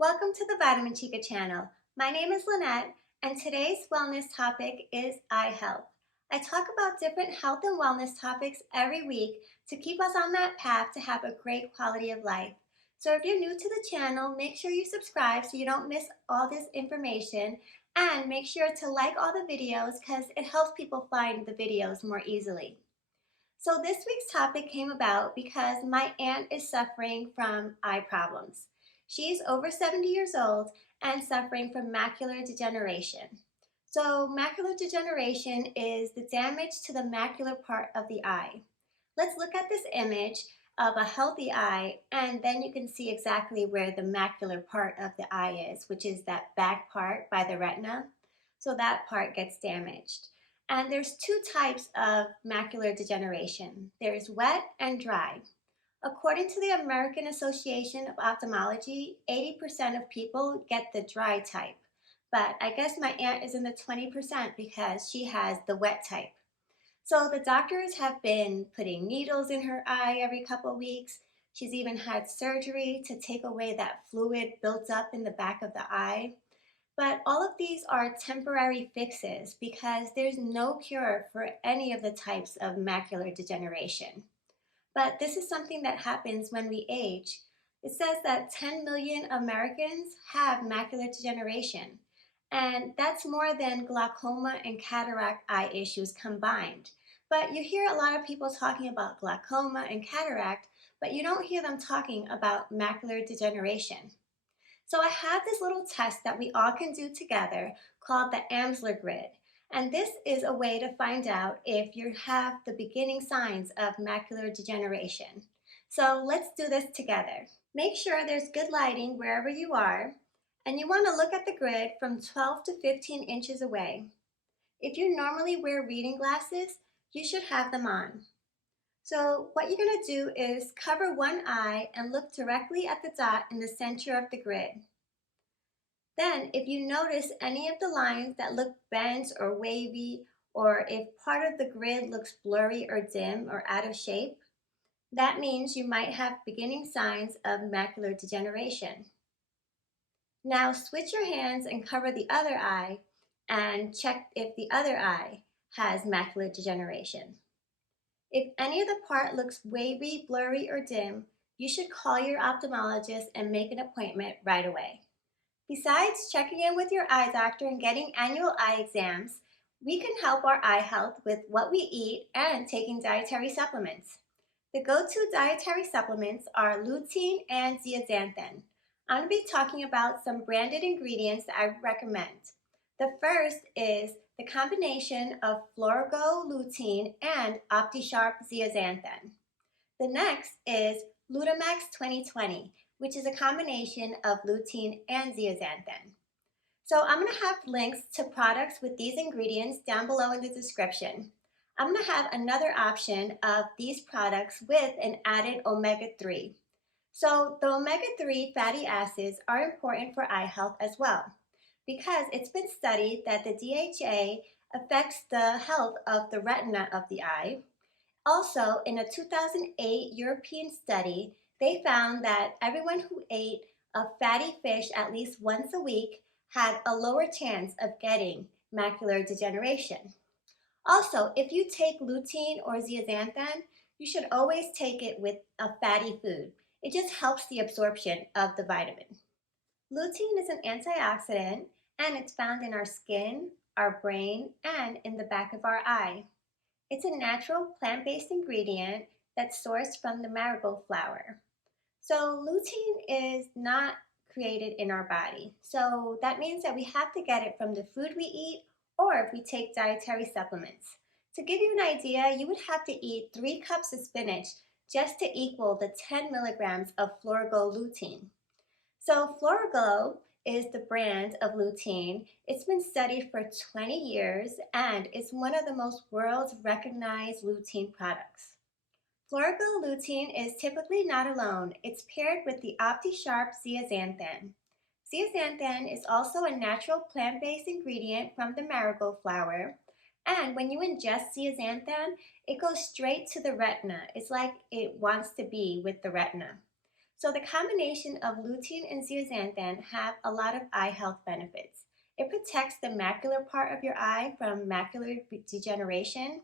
Welcome to the Vitamin Chica channel. My name is Lynette, and today's wellness topic is eye health. I talk about different health and wellness topics every week to keep us on that path to have a great quality of life. So if you're new to the channel, make sure you subscribe so you don't miss all this information, and make sure to like all the videos because it helps people find the videos more easily. So this week's topic came about because my aunt is suffering from eye problems. She's over 70 years old and suffering from macular degeneration. So macular degeneration is the damage to the macular part of the eye. Let's look at this image of a healthy eye, and then you can see exactly where the macular part of the eye is, which is that back part by the retina. So that part gets damaged. And there's two types of macular degeneration. There's wet and dry. According to the American Association of Ophthalmology, 80% of people get the dry type. But I guess my aunt is in the 20% because she has the wet type. So the doctors have been putting needles in her eye every couple of weeks. She's even had surgery to take away that fluid built up in the back of the eye. But all of these are temporary fixes because there's no cure for any of the types of macular degeneration. But this is something that happens when we age. It says that 10 million Americans have macular degeneration, and that's more than glaucoma and cataract eye issues combined. But you hear a lot of people talking about glaucoma and cataract, but you don't hear them talking about macular degeneration. So I have this little test that we all can do together called the Amsler Grid. And this is a way to find out if you have the beginning signs of macular degeneration. So let's do this together. Make sure there's good lighting wherever you are, and you want to look at the grid from 12 to 15 inches away. If you normally wear reading glasses, you should have them on. So what you're going to do is cover one eye and look directly at the dot in the center of the grid. Then, if you notice any of the lines that look bent or wavy, or if part of the grid looks blurry or dim or out of shape, that means you might have beginning signs of macular degeneration. Now switch your hands and cover the other eye and check if the other eye has macular degeneration. If any of the part looks wavy, blurry, or dim, you should call your ophthalmologist and make an appointment right away. Besides checking in with your eye doctor and getting annual eye exams, we can help our eye health with what we eat and taking dietary supplements. The go-to dietary supplements are lutein and zeaxanthan. I'm going to be talking about some branded ingredients that I recommend. The first is the combination of Florigo lutein and OptiSharp zeaxanthan. The next is Lutamax 2020, which is a combination of lutein and zeaxanthan. So I'm going to have links to products with these ingredients down below in the description. I'm going to have another option of these products with an added omega-3. So the omega-3 fatty acids are important for eye health as well, because it's been studied that the DHA affects the health of the retina of the eye. Also, in a 2008 European study, they found that everyone who ate a fatty fish at least once a week had a lower chance of getting macular degeneration. Also, if you take lutein or zeaxanthan, you should always take it with a fatty food. It just helps the absorption of the vitamin. Lutein is an antioxidant, and it's found in our skin, our brain, and in the back of our eye. It's a natural plant-based ingredient that's sourced from the marigold flower. So lutein is not created in our body. So that means that we have to get it from the food we eat or if we take dietary supplements. To give you an idea, you would have to eat 3 cups of spinach just to equal the 10 milligrams of Florigo lutein. So Florigo is the brand of lutein. It's been studied for 20 years and it's one of the most world's recognized lutein products. Florigo lutein is typically not alone. It's paired with the OptiSharp zeaxanthan. Zeaxanthan is also a natural plant-based ingredient from the marigold flower. And when you ingest zeaxanthan, it goes straight to the retina. It's like it wants to be with the retina. So the combination of lutein and zeaxanthan have a lot of eye health benefits. It protects the macular part of your eye from macular degeneration.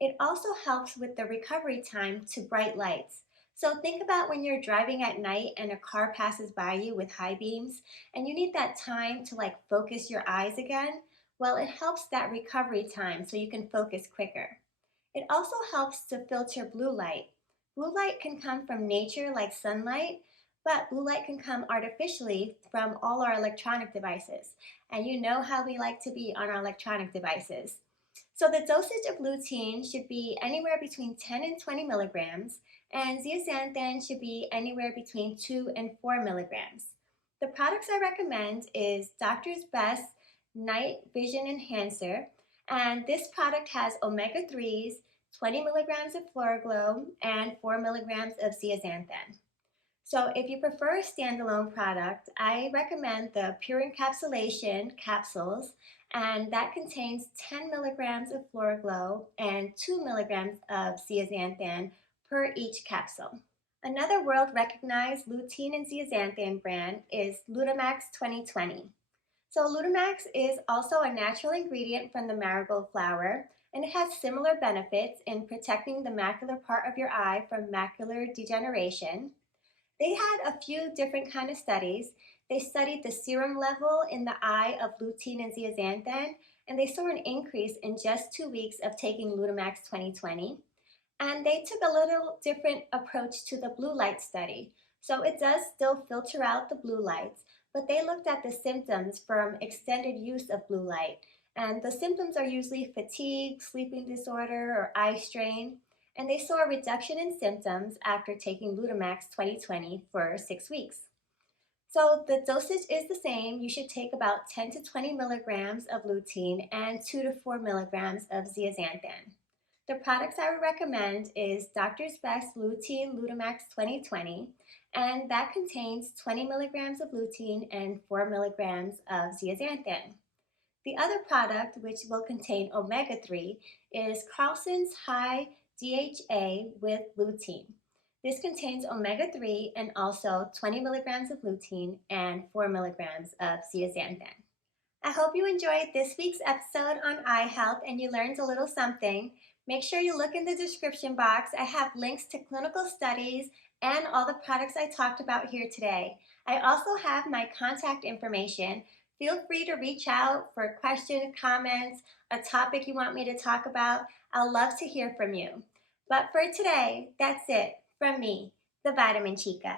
It also helps with the recovery time to bright lights. So think about when you're driving at night and a car passes by you with high beams and you need that time to focus your eyes again. Well, it helps that recovery time so you can focus quicker. It also helps to filter blue light. Blue light can come from nature like sunlight, but blue light can come artificially from all our electronic devices. And you know how we like to be on our electronic devices. So the dosage of lutein should be anywhere between 10 and 20 milligrams, and zeaxanthan should be anywhere between 2 and 4 milligrams. The products I recommend is Doctor's Best Night Vision Enhancer, and this product has omega-3s, 20 milligrams of Glow, and 4 milligrams of zeaxanthan. So if you prefer a standalone product, I recommend the Pure Encapsulation capsules, and that contains 10 milligrams of Glow and 2 milligrams of zeaxanthan per each capsule. Another world-recognized lutein and zeaxanthan brand is Lutamax 2020. So Lutamax is also a natural ingredient from the marigold flower, and it has similar benefits in protecting the macular part of your eye from macular degeneration. They had a few different kind of studies. They studied the serum level in the eye of lutein and zeaxanthan, and they saw an increase in just 2 weeks of taking Lutamax 2020. And they took a little different approach to the blue light study. So it does still filter out the blue lights, but they looked at the symptoms from extended use of blue light. And the symptoms are usually fatigue, sleeping disorder, or eye strain. And they saw a reduction in symptoms after taking Lutamax 2020 for 6 weeks. So the dosage is the same. You should take about 10 to 20 milligrams of lutein and 2 to 4 milligrams of zeaxanthan. The products I would recommend is Doctor's Best Lutein Lutamax 2020, and that contains 20 milligrams of lutein and 4 milligrams of zeaxanthan. The other product, which will contain omega-3, is Carlson's High DHA with lutein. This contains omega-3 and also 20 milligrams of lutein and 4 milligrams of zeaxanthan. I hope you enjoyed this week's episode on eye health and you learned a little something. Make sure you look in the description box. I have links to clinical studies and all the products I talked about here today. I also have my contact information. Feel free to reach out for questions, comments, a topic you want me to talk about. I'll love to hear from you. But for today, that's it from me, the Vitamin Chica.